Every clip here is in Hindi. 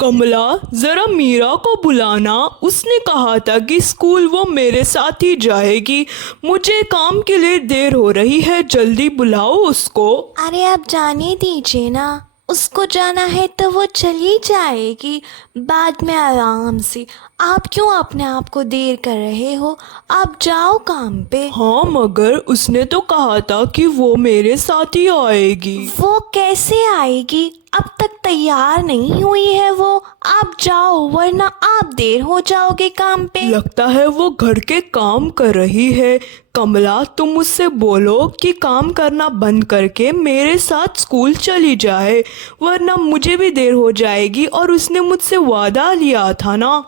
कमला, जरा मीरा को बुलाना। उसने कहा था कि स्कूल वो मेरे साथ ही जाएगी। मुझे काम के लिए देर हो रही है, जल्दी बुलाओ उसको। अरे आप जाने दीजिए ना, उसको जाना है तो वो चली जाएगी बाद में आराम से। आप क्यों अपने आप को देर कर रहे हो? आप जाओ काम पे। हाँ, मगर उसने तो कहा था कि वो मेरे साथ ही आएगी। वो कैसे आएगी? अब तक तैयार नहीं हुई है वो। आप जाओ वरना आप देर हो जाओगे काम पे। लगता है वो घर के काम कर रही है। कमला, तुम उससे बोलो कि काम करना बंद करके मेरे साथ स्कूल चली जाए, वरना मुझे भी देर हो जाएगी और उसने मुझसे वादा लिया था ना।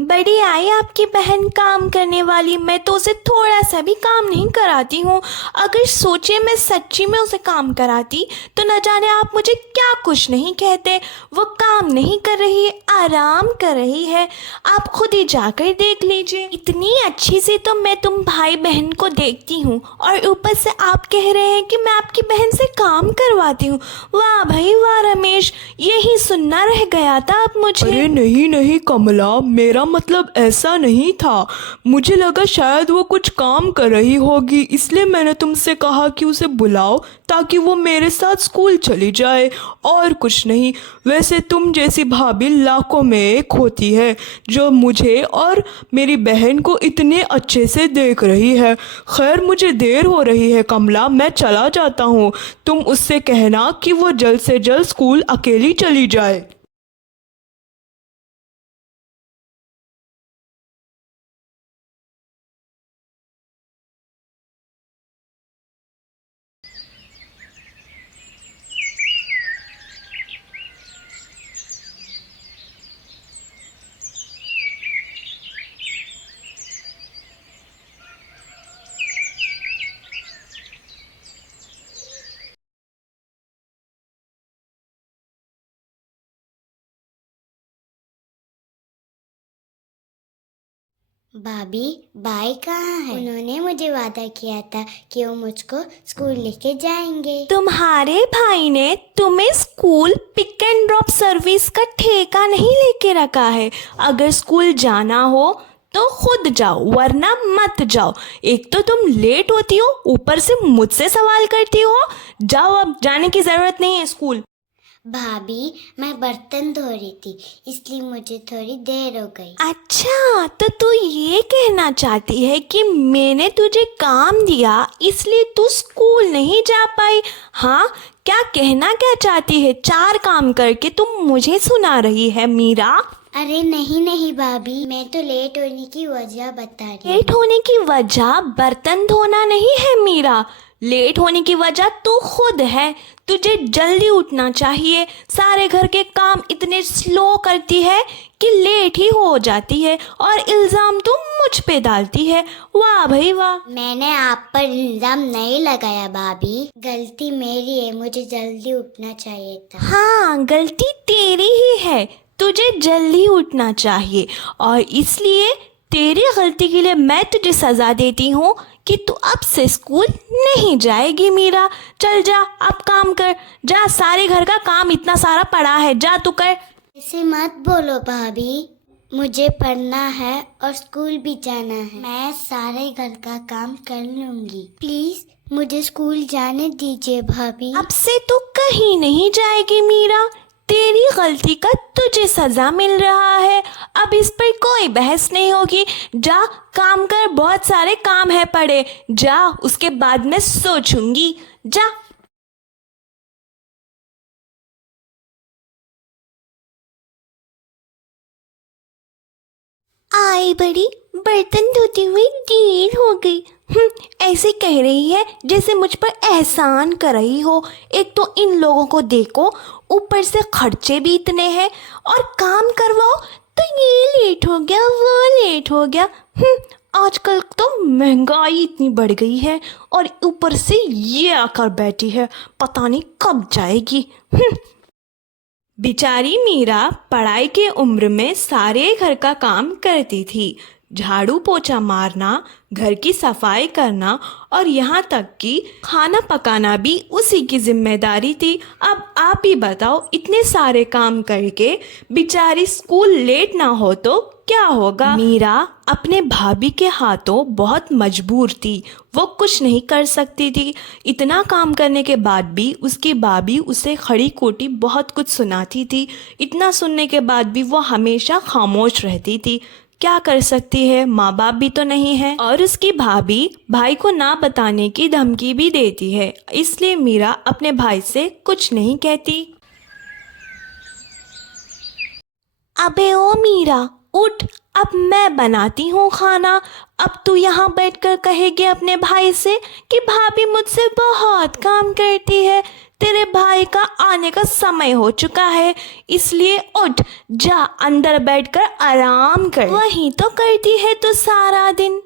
बड़ी आई आपकी बहन काम करने वाली। मैं तो उसे थोड़ा सा भी काम नहीं कराती हूँ। अगर सोचे मैं सच्ची में उसे काम कराती तो न जाने आप मुझे क्या कुछ नहीं कहते। वो काम नहीं कर रही है, आराम कर रही है। आप खुद ही जाकर देख लीजिए। इतनी अच्छी से तो मैं तुम भाई बहन को देखती हूँ और ऊपर से आप कह रहे हैं कि मैं आपकी बहन से काम करवाती हूँ। वाह भाई वाह रमेश, यही सुनना रह गया था अब मुझे। अरे नहीं नहीं कमला, मेरा मतलब ऐसा नहीं था। मुझे लगा शायद वो कुछ काम कर रही होगी, इसलिए मैंने तुमसे कहा कि उसे बुलाओ ताकि वो मेरे साथ स्कूल चली जाए, और कुछ नहीं। वैसे तुम जैसी भाभी लाखों में एक होती है जो मुझे और मेरी बहन को इतने अच्छे से देख रही है। खैर, मुझे देर हो रही है कमला, मैं चला जाता हूँ। तुम उससे कहना कि वो जल्द से जल्द स्कूल अकेली चली जाए। भाभी, भाई कहाँ है? उन्होंने मुझे वादा किया था कि वो मुझको स्कूल लेके जाएंगे। तुम्हारे भाई ने तुम्हें school pick and drop service का ठेका नहीं लेके रखा है। अगर स्कूल जाना हो तो खुद जाओ वरना मत जाओ। एक तो तुम लेट होती हो, ऊपर से मुझसे सवाल करती हो। जाओ, अब जाने की ज़रूरत नहीं है स्कूल। भाभी, मैं बर्तन धो रही थी इसलिए मुझे थोड़ी देर हो गई। अच्छा, तो तू ये कहना चाहती है कि मैंने तुझे काम दिया इसलिए तू स्कूल नहीं जा पाई? हाँ, क्या चाहती है? 4 काम करके तुम मुझे सुना रही है मीरा? अरे नहीं नहीं भाभी, मैं तो लेट होने की वजह बता रही हूँ। लेट होने की वजह बर्तन धोना नहीं है मीरा। लेट होने की वजह तू खुद है। तुझे जल्दी उठना चाहिए। सारे घर के काम इतने स्लो करती है कि लेट ही हो जाती है और इल्ज़ाम तू मुझ पे डालती है। वाह भाई वाह। मैंने आप पर इल्जाम नहीं लगाया भाभी, गलती मेरी है, मुझे जल्दी उठना चाहिए था। हाँ, गलती तेरी ही है। तुझे जल्दी उठना चाहिए और इसलिए तेरी गलती के लिए मैं तुझे सज़ा देती हूँ कि तू अब से स्कूल नहीं जाएगी मीरा। चल जा, अब काम कर। जा, सारे घर का काम इतना सारा पड़ा है, जा तू कर। ऐसे मत बोलो भाभी, मुझे पढ़ना है और स्कूल भी जाना है। मैं सारे घर का काम कर लूंगी। प्लीज मुझे स्कूल जाने दीजिए भाभी। अब से तू कहीं नहीं जाएगी मीरा। तेरी गलती का तुझे सजा मिल रहा है। अब इस पर कोई बहस नहीं होगी। जा, काम कर, बहुत सारे काम है पड़े। जा, उसके बाद मैं सोचूंगी। जा। आई बड़ी, बर्तन धोते हुए देर हो गई। ऐसे कह रही है जैसे मुझ पर एहसान कर रही हो। एक तो इन लोगों को देखो, ऊपर से खर्चे भी इतने हैं और काम करवाओ तो ये लेट हो गया, वो लेट हो गया। आजकल तो महंगाई इतनी बढ़ गई है और ऊपर से ये आकर बैठी है, पता नहीं कब जाएगी। बेचारी मीरा पढ़ाई के उम्र में सारे घर का काम करती थी। झाड़ू पोछा मारना, घर की सफाई करना और यहाँ तक कि खाना पकाना भी उसी की जिम्मेदारी थी। अब आप ही बताओ, इतने सारे काम करके बेचारी स्कूल लेट ना हो तो क्या होगा। मीरा अपने भाभी के हाथों बहुत मजबूर थी, वो कुछ नहीं कर सकती थी। इतना काम करने के बाद भी उसकी भाभी उसे खड़ी खोटी बहुत कुछ सुनाती थी। इतना सुनने के बाद भी वो हमेशा खामोश रहती थी। क्या कर सकती है, माँ बाप भी तो नहीं है। और उसकी भाभी भाई को ना बताने की धमकी भी देती है, इसलिए मीरा अपने भाई से कुछ नहीं कहती। अबे ओ मीरा, उठ, अब मैं बनाती हूँ खाना। अब तू यहाँ बैठकर कहेगी अपने भाई से कि भाभी मुझसे बहुत काम करती है। तेरे भाई का आने का समय हो चुका है, इसलिए उठ, जा अंदर बैठकर आराम कर। वही तो करती है तू सारा दिन।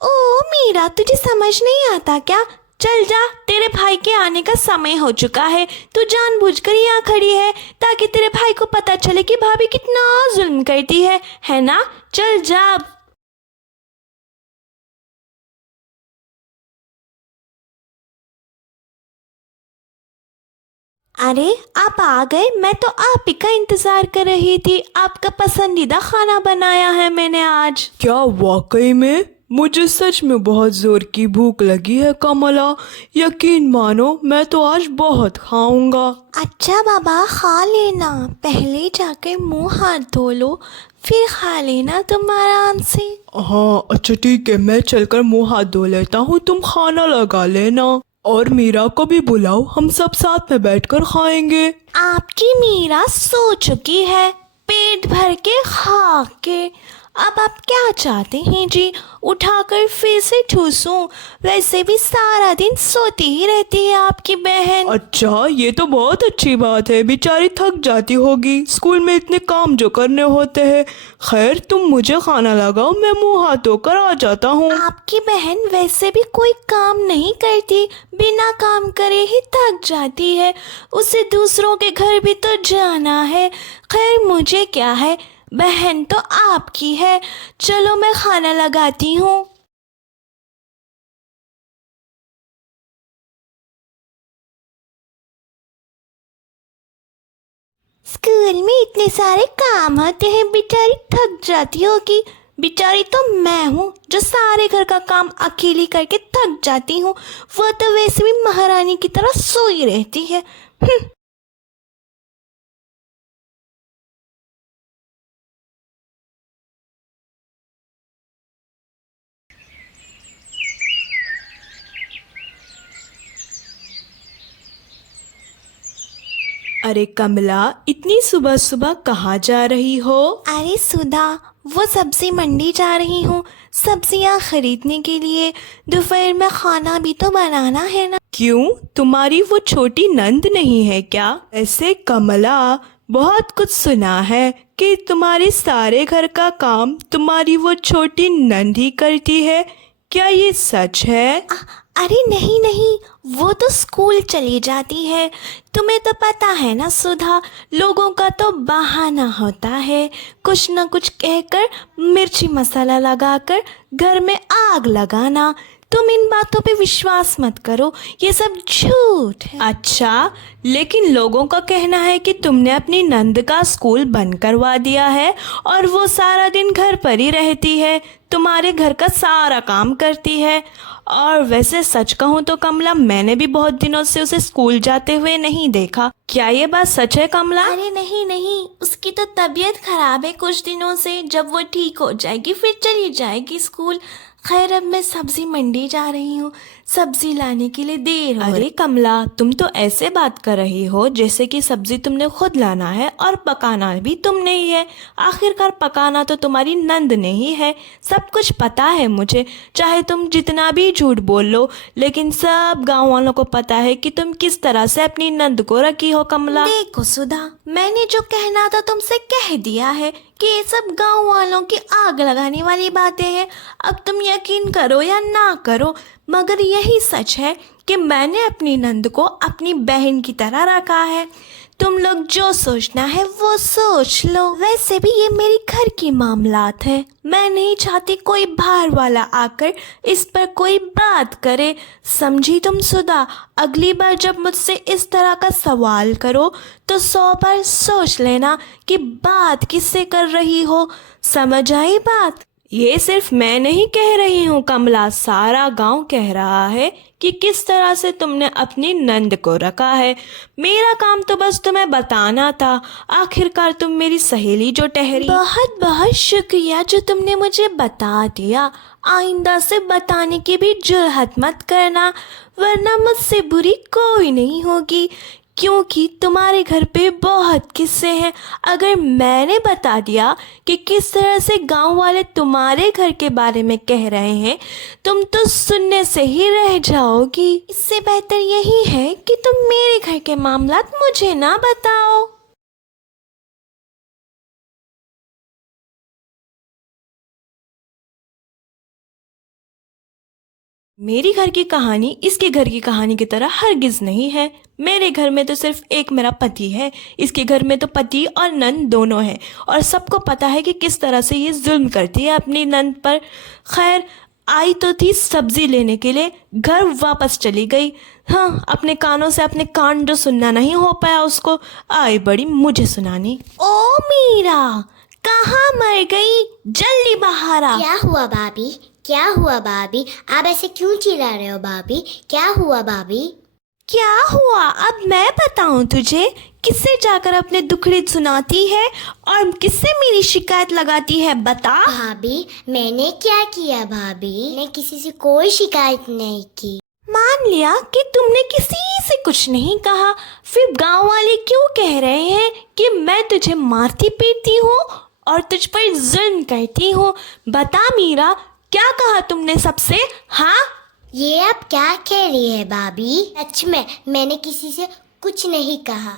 ओ मीरा, तुझे समझ नहीं आता क्या? चल जा, तेरे भाई के आने का समय हो चुका है। तू जानबूझकर यहाँ खड़ी है ताकि तेरे भाई को पता चले कि भाभी कितना जुल्म करती है ना? चल जा। अरे आप आ गए, मैं तो आप ही का इंतजार कर रही थी। आपका पसंदीदा खाना बनाया है मैंने आज। क्या वाकई में? मुझे सच में बहुत जोर की भूख लगी है कमला। यकीन मानो, मैं तो आज बहुत खाऊंगा। अच्छा बाबा, खा लेना, पहले जाकर मुंह हाथ धो लो, फिर खा लेना तुम आराम से। हाँ अच्छा ठीक है, मैं चलकर मुंह हाथ धो लेता हूँ, तुम खाना लगा लेना। और मीरा को भी बुलाओ, हम सब साथ में बैठकर खाएंगे। आपकी मीरा सो चुकी है पेट भर के खा के। अब आप क्या चाहते हैं जी? उठाकर फिर से ठूसूं? वैसे भी सारा दिन सोती ही रहती है आपकी बहन। अच्छा, ये तो बहुत अच्छी बात है, बेचारी थक जाती होगी, स्कूल में इतने काम जो करने होते हैं। खैर तुम मुझे खाना लगाओ, मैं मुंह हाथ धोकर आ जाता हूँ। आपकी बहन वैसे भी कोई काम नहीं करती, बिना काम करे ही थक जाती है। उसे दूसरों के घर भी तो जाना है। खैर मुझे क्या है, बहन तो आपकी है। चलो मैं खाना लगाती हूँ। स्कूल में इतने सारे काम होते हैं, बेचारी थक जाती होगी। बेचारी तो मैं हूँ जो सारे घर का काम अकेली करके थक जाती हूँ। वो तो वैसे भी महारानी की तरह सोई रहती है। अरे कमला, इतनी सुबह सुबह कहाँ जा रही हो? अरे सुधा, वो सब्जी मंडी जा रही हूँ सब्जियाँ खरीदने के लिए। दोपहर में खाना भी तो बनाना है ना। क्यों, तुम्हारी वो छोटी नंद नहीं है क्या? ऐसे कमला, बहुत कुछ सुना है कि तुम्हारे सारे घर का काम तुम्हारी वो छोटी नंद ही करती है। क्या ये सच है? अरे नहीं नहीं, वो तो स्कूल चली जाती है। तुम्हें तो पता है ना सुधा, लोगों का तो बहाना होता है, कुछ न कुछ कहकर मिर्ची मसाला लगाकर घर में आग लगाना। तुम इन बातों पे विश्वास मत करो, ये सब झूठ है। अच्छा, लेकिन लोगों का कहना है कि तुमने अपनी नंद का स्कूल बंद करवा दिया है और वो सारा दिन घर पर ही रहती है, तुम्हारे घर का सारा काम करती है। और वैसे सच कहूँ तो कमला, मैंने भी बहुत दिनों से उसे स्कूल जाते हुए नहीं देखा। क्या ये बात सच है कमला? अरे नहीं नहीं, उसकी तो तबीयत खराब है कुछ दिनों से। जब वो ठीक हो जाएगी फिर चली जाएगी स्कूल। खैर अब मैं सब्जी मंडी जा रही हूँ, सब्जी लाने के लिए देर हो अरे कमला, तुम तो ऐसे बात कर रही हो जैसे कि सब्जी तुमने खुद लाना है और पकाना भी तुमने ही है। आखिरकार पकाना तो तुम्हारी नंद ने ही है। सब कुछ पता है मुझे, चाहे तुम जितना भी झूठ बोल लो, लेकिन सब गांव वालों को पता है कि तुम किस तरह से अपनी नंद को रखी हो कमला। देखो सुधा, मैंने जो कहना था तुमसे कह दिया है कि ये सब गांव वालों की आग लगाने वाली बातें हैं। अब तुम यकीन करो या ना करो, मगर यही सच है कि मैंने अपनी नंद को अपनी बहन की तरह रखा है। तुम लोग जो सोचना है वो सोच लो। वैसे भी ये मेरी घर की मामलात है, मैं नहीं चाहती कोई बाहर वाला आकर इस पर कोई बात करे। समझी तुम सुधा? अगली बार जब मुझसे इस तरह का सवाल करो तो 100 बार सोच लेना कि बात किससे कर रही हो। समझ आई बात? ये सिर्फ मैं नहीं कह रही हूँ कमला, सारा गांव कह रहा है कि किस तरह से तुमने अपनी नंद को रखा है। मेरा काम तो बस तुम्हें बताना था। आखिरकार तुम मेरी सहेली जो ठहरी। बहुत बहुत शुक्रिया जो तुमने मुझे बता दिया। आइंदा से बताने की भी जुर्रत मत करना, वरना मुझसे बुरी कोई नहीं होगी, क्योंकि तुम्हारे घर पे बहुत किस्से हैं। अगर मैंने बता दिया कि किस तरह से गांव वाले तुम्हारे घर के बारे में कह रहे हैं, तुम तो सुनने से ही रह जाओगी। इससे बेहतर यही है कि तुम मेरे घर के मामलात मुझे ना बताओ। मेरी घर की कहानी इसके घर की कहानी की तरह हरगिज नहीं है। मेरे घर में तो सिर्फ एक मेरा पति है, इसके घर में तो पति और नंद दोनों हैं, और सबको पता है कि किस तरह से ये जुल्म करती है अपनी नंद पर। खैर, आई तो थी सब्जी लेने के लिए, घर वापस चली गई। हाँ, अपने कानों से अपने कान जो सुनना नहीं हो पाया उसको आई बड़ी मुझे सुनानी। ओ मीरा, कहाँ मर गई? जल्दी बाहर आ। क्या हुआ भाभी? क्या हुआ भाभी? आप ऐसे क्यों चिल्ला रहे हो भाभी? क्या हुआ भाभी? क्या हुआ? अब मैं बताऊं तुझे? किससे जाकर अपने दुखड़े सुनाती है और किससे मेरी शिकायत लगाती है? बता। भाभी, मैंने क्या किया भाभी? मैंने किसी से कोई शिकायत नहीं की। मान लिया कि तुमने किसी से कुछ नहीं कहा, फिर गांव वाले क्यों कह रहे हैं कि मैं तुझे मारती पीटती हूँ और तुझ पर जुल्म करती हूँ? बता मीरा, क्या कहा तुमने सबसे? हाँ, ये आप क्या कह रही है भाभी? सच में मैंने किसी से कुछ नहीं कहा।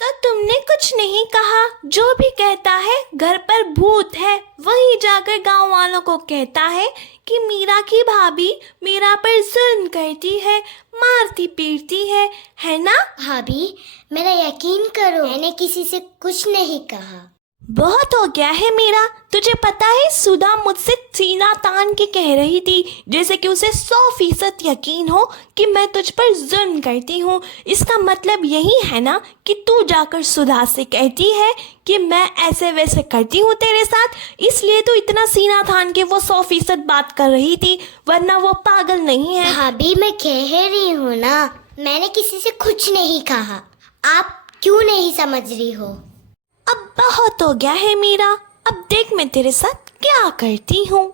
तो तुमने कुछ नहीं कहा? जो भी कहता है घर पर भूत है, वही जाकर गांव वालों को कहता है कि मीरा की भाभी मीरा पर जुल्म करती है, मारती पीटती है ना? भाभी, मेरा यकीन करो, मैंने किसी से कुछ नहीं कहा। बहुत हो गया है मीरा। तुझे पता है सुधा मुझसे सीना तान के कह रही थी जैसे कि उसे 100% यकीन हो कि मैं तुझ पर जुल्म करती हूँ। इसका मतलब यही है ना कि तू जाकर सुधा से कहती है कि मैं ऐसे वैसे करती हूँ तेरे साथ, इसलिए तू इतना सीना तान के वो 100% बात कर रही थी, वरना वो पागल नहीं है। भाभी, मैं कह रही हूँ ना, मैंने किसी से कुछ नहीं कहा। आप क्यों नहीं समझ रही हो? अब बहुत हो गया है मीरा, अब देख मैं तेरे साथ क्या करती हूँ।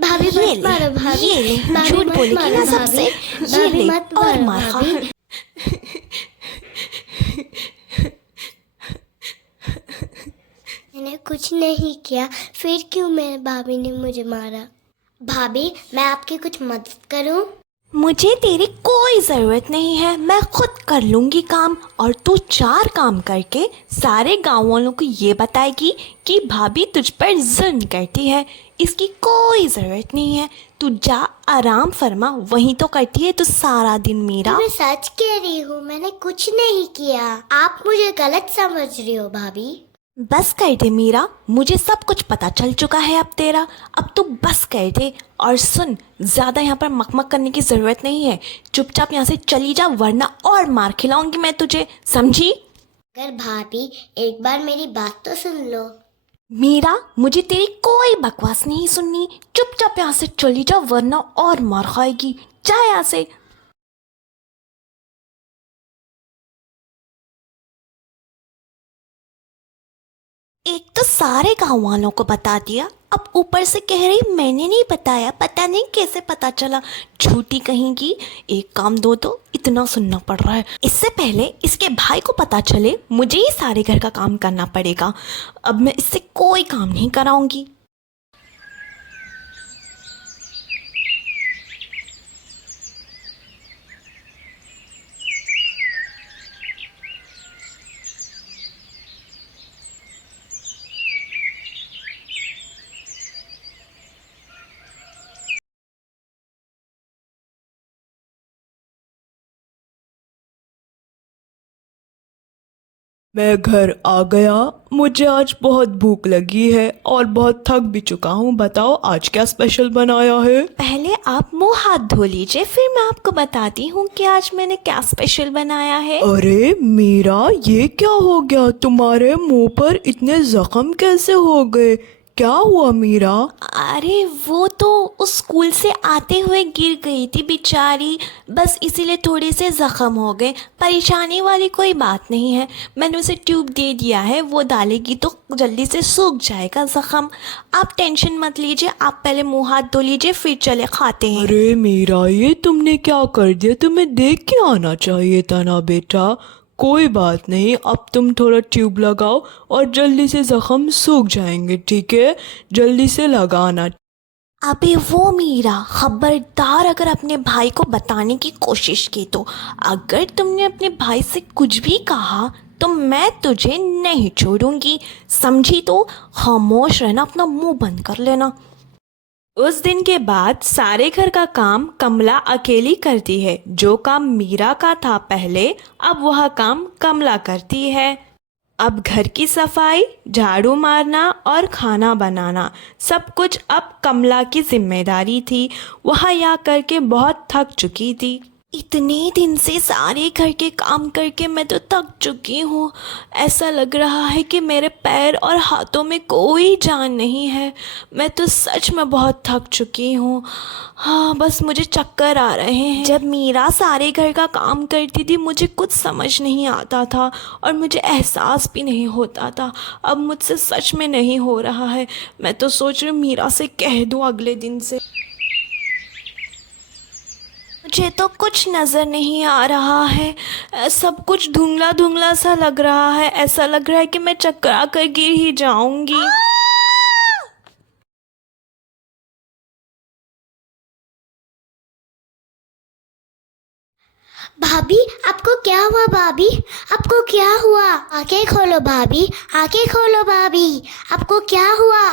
भाभी ये मत मारो भाभी। ये ले, भाभी झूठ मत बोलेगी मारो ना भाभी। सबसे। ये भाभी ले मत और मारो मार खा। भाभी। मैंने कुछ नहीं किया, फिर क्यों मेरे भाभी ने मुझे मारा? भाभी, मैं आपकी कुछ मदद करूं? मुझे तेरी कोई ज़रूरत नहीं है, मैं खुद कर लूँगी काम। और तू 4 काम करके सारे गाँव वालों को ये बताएगी कि भाभी तुझ पर जुल्म करती है। इसकी कोई ज़रूरत नहीं है, तू जा आराम फरमा। वहीं तो करती है तू सारा दिन मीरा। मैं सच कह रही हूँ, मैंने कुछ नहीं किया। आप मुझे गलत समझ रही हो भाभी। बस कर दे मीरा, मुझे सब कुछ पता चल चुका है अब तेरा। अब तू बस कर दे। और सुन, ज़्यादा यहाँ पर मकमक करने की ज़रूरत नहीं है, चुपचाप यहाँ से चली जा, वरना और मार खिलाऊंगी मैं तुझे, समझी? अगर भाभी एक बार मेरी बात तो सुन लो। मीरा, मुझे तेरी कोई बकवास नहीं सुननी, चुपचाप यहाँ से चली जा, वरना और मार खाएगी। जा यहाँ से। एक तो सारे गाँव वालों को बता दिया, अब ऊपर से कह रही मैंने नहीं बताया, पता नहीं कैसे पता चला, झूठी कहेंगी। एक काम दो तो इतना सुनना पड़ रहा है। इससे पहले इसके भाई को पता चले मुझे ही सारे घर का काम करना पड़ेगा। अब मैं इससे कोई काम नहीं कराऊंगी। मैं घर आ गया। मुझे आज बहुत भूख लगी है और बहुत थक भी चुका हूँ। बताओ आज क्या स्पेशल बनाया है? पहले आप मुंह हाथ धो लीजिए, फिर मैं आपको बताती हूँ कि आज मैंने क्या स्पेशल बनाया है। अरे मीरा, ये क्या हो गया? तुम्हारे मुंह पर इतने जख्म कैसे हो गए? क्या हुआ मीरा? अरे वो तो उस स्कूल से आते हुए गिर गई थी बेचारी, बस इसीलिए थोड़े से ज़ख्म हो गए। परेशानी वाली कोई बात नहीं है, मैंने उसे ट्यूब दे दिया है, वो डालेगी तो जल्दी से सूख जाएगा ज़ख्म। आप टेंशन मत लीजिए, आप पहले मुंह हाथ धो लीजिए फिर चले खाते हैं। अरे मीरा, ये तुमने क्या कर दिया? तुम्हें देख के आना चाहिए था ना बेटा। कोई बात नहीं, अब तुम थोड़ा ट्यूब लगाओ और जल्दी से जख्म सूख जाएंगे, ठीक है? जल्दी से लगाना। अबे वो मीरा, खबरदार अगर अपने भाई को बताने की कोशिश की तो, अगर तुमने अपने भाई से कुछ भी कहा तो मैं तुझे नहीं छोड़ूंगी, समझी? तो खामोश रहना, अपना मुंह बंद कर लेना। उस दिन के बाद सारे घर का काम कमला अकेली करती है। जो काम मीरा का था पहले, अब वह काम कमला करती है। अब घर की सफाई, झाड़ू मारना और खाना बनाना सब कुछ अब कमला की जिम्मेदारी थी। वह यह करके बहुत थक चुकी थी। इतने दिन से सारे घर के काम करके मैं तो थक चुकी हूँ। ऐसा लग रहा है कि मेरे पैर और हाथों में कोई जान नहीं है। मैं तो सच में बहुत थक चुकी हूँ। हाँ, बस मुझे चक्कर आ रहे हैं। जब मीरा सारे घर का काम करती थी मुझे कुछ समझ नहीं आता था और मुझे एहसास भी नहीं होता था। अब मुझसे सच में नहीं हो रहा है। मैं तो सोच रही हूँ मीरा से कह दूँ अगले दिन से। मुझे तो कुछ नज़र नहीं आ रहा है, सब कुछ धुंधला धुंधला सा लग रहा है। ऐसा लग रहा है कि मैं चक्कर कर गिर ही जाऊंगी। भाभी, आपको क्या हुआ? भाभी, आपको क्या हुआ? आंखें खोलो भाभी, आंखें खोलो भाभी, आपको क्या हुआ?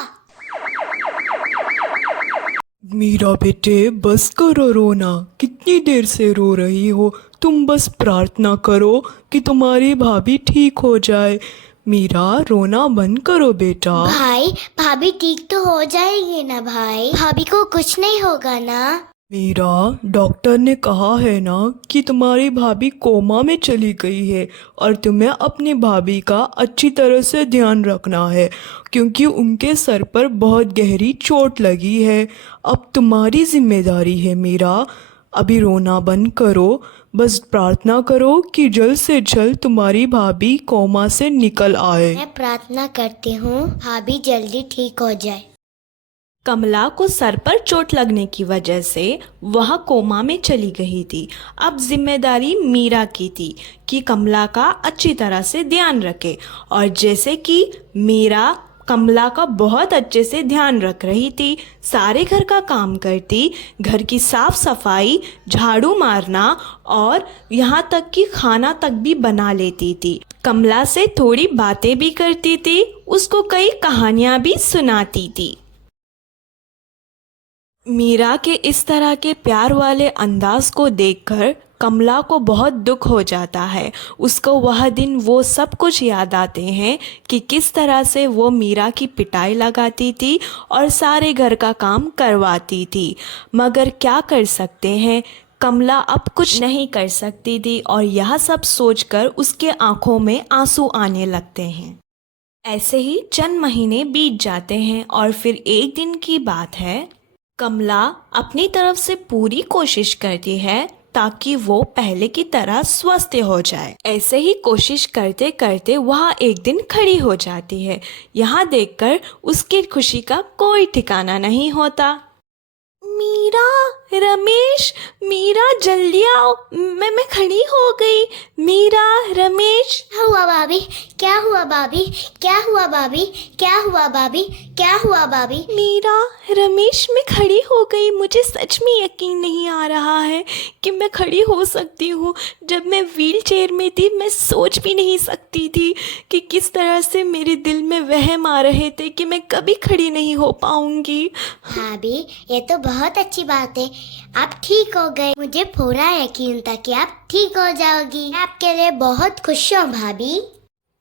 मीरा बेटे, बस करो रोना। कितनी देर से रो रही हो? तुम बस प्रार्थना करो कि तुम्हारी भाभी ठीक हो जाए। मीरा, रोना बंद करो बेटा। भाई, भाभी ठीक तो हो जाएगी ना भाई? भाभी को कुछ नहीं होगा ना? मीरा, डॉक्टर ने कहा है ना कि तुम्हारी भाभी कोमा में चली गई है और तुम्हें अपनी भाभी का अच्छी तरह से ध्यान रखना है क्योंकि उनके सर पर बहुत गहरी चोट लगी है। अब तुम्हारी जिम्मेदारी है मीरा। अभी रोना बंद करो, बस प्रार्थना करो कि जल्द से जल्द तुम्हारी भाभी कोमा से निकल आए। मैं प्रार्थना करती हूँ भाभी जल्दी ठीक हो जाए। कमला को सर पर चोट लगने की वजह से वह कोमा में चली गई थी। अब जिम्मेदारी मीरा की थी कि कमला का अच्छी तरह से ध्यान रखे। और जैसे कि मीरा कमला का बहुत अच्छे से ध्यान रख रही थी, सारे घर का काम करती, घर की साफ सफाई, झाड़ू मारना और यहाँ तक कि खाना तक भी बना लेती थी। कमला से थोड़ी बातें भी करती थी, उसको कई कहानियाँ भी सुनाती थी। मीरा के इस तरह के प्यार वाले अंदाज को देखकर कमला को बहुत दुख हो जाता है। उसको वह दिन वो सब कुछ याद आते हैं कि किस तरह से वो मीरा की पिटाई लगाती थी और सारे घर का काम करवाती थी। मगर क्या कर सकते हैं, कमला अब कुछ नहीं कर सकती थी और यह सब सोचकर उसके आंखों में आंसू आने लगते हैं। ऐसे ही चंद महीने बीत जाते हैं और फिर एक दिन की बात है, कमला अपनी तरफ से पूरी कोशिश करती है ताकि वो पहले की तरह स्वस्थ हो जाए। ऐसे ही कोशिश करते करते वह एक दिन खड़ी हो जाती है। यहाँ देखकर उसकी खुशी का कोई ठिकाना नहीं होता। मीरा, रमेश, मीरा जल्दी आओ, मैं खड़ी हो गई। मीरा, रमेश। क्या हुआ भाभी? क्या हुआ भाभी? क्या हुआ भाभी? क्या हुआ भाभी? क्या हुआ भाभी? मीरा, रमेश, मैं खड़ी हो गई। मुझे सच में यकीन नहीं आ रहा है कि मैं खड़ी हो सकती हूँ। जब मैं व्हील चेयर में थी मैं सोच भी नहीं सकती थी कि किस तरह से मेरे दिल में वहम आ रहे थे कि मैं कभी खड़ी नहीं हो पाऊंगी। भाभी, ये तो बहुत अच्छी बात है, आप ठीक हो गए। मुझे पूरा यकीन था कि आप ठीक हो जाओगी। मैं आपके लिए बहुत खुश हूँ भाभी।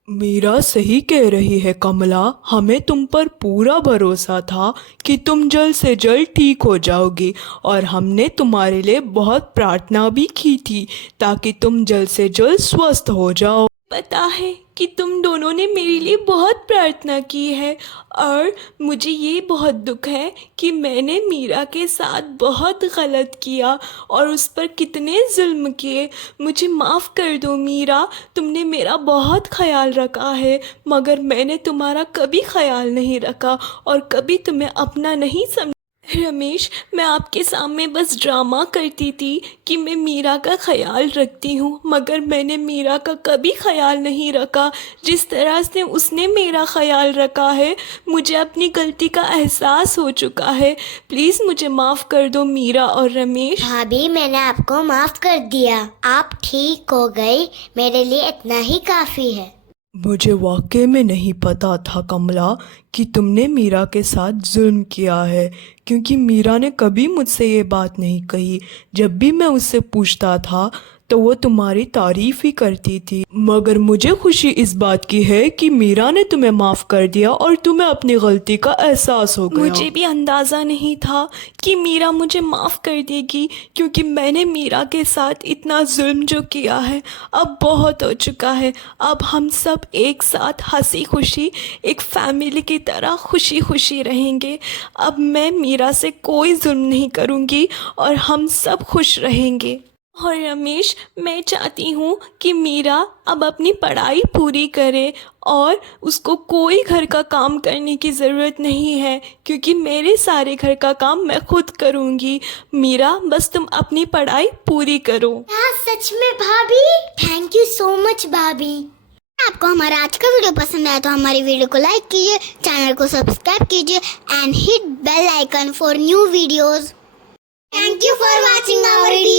मीरा सही कह रही है कमला, हमें तुम पर पूरा भरोसा था कि तुम जल्द से जल्द ठीक हो जाओगी और हमने तुम्हारे लिए बहुत प्रार्थना भी की थी ताकि तुम जल्द से जल्द स्वस्थ हो जाओ। पता है कि तुम दोनों ने मेरे लिए बहुत प्रार्थना की है और मुझे ये बहुत दुख है कि मैंने मीरा के साथ बहुत गलत किया और उस पर कितने जुल्म किए। मुझे माफ़ कर दो मीरा, तुमने मेरा बहुत ख्याल रखा है मगर मैंने तुम्हारा कभी ख्याल नहीं रखा और कभी तुम्हें अपना नहीं समझा। रमेश, मैं आपके सामने बस ड्रामा करती थी कि मैं मीरा का ख्याल रखती हूँ मगर मैंने मीरा का कभी ख्याल नहीं रखा जिस तरह से उसने मेरा ख्याल रखा है। मुझे अपनी गलती का एहसास हो चुका है। प्लीज़ मुझे माफ़ कर दो मीरा और रमेश। भाभी, मैंने आपको माफ कर दिया, आप ठीक हो गई, मेरे लिए इतना ही काफी है। मुझे वाकई में नहीं पता था कमला कि तुमने मीरा के साथ जुल्म किया है, क्योंकि मीरा ने कभी मुझसे ये बात नहीं कही। जब भी मैं उससे पूछता था तो वो तुम्हारी तारीफ ही करती थी। मगर मुझे खुशी इस बात की है कि मीरा ने तुम्हें माफ़ कर दिया और तुम्हें अपनी गलती का एहसास हो गया। मुझे भी अंदाज़ा नहीं था कि मीरा मुझे माफ़ कर देगी, क्योंकि मैंने मीरा के साथ इतना जुल्म जो किया है अब बहुत हो चुका है। अब हम सब एक साथ हंसी खुशी एक फैमिली की तरह खुशी खुशी रहेंगे। अब मैं मीरा से कोई जुल्म नहीं करूँगी और हम सब खुश रहेंगे। और रमेश, मैं चाहती हूँ कि मीरा अब अपनी पढ़ाई पूरी करे और उसको कोई घर का काम करने की ज़रूरत नहीं है, क्योंकि मेरे सारे घर का काम मैं खुद करूँगी। मीरा, बस तुम अपनी पढ़ाई पूरी करो। हाँ, सच में भाभी, थैंक यू सो मच भाभी। आपको हमारा आज का वीडियो पसंद आया तो हमारी वीडियो को लाइक कीजिए, चैनल को सब्सक्राइब कीजिए and hit bell icon for new videos. Thank you for watching our video.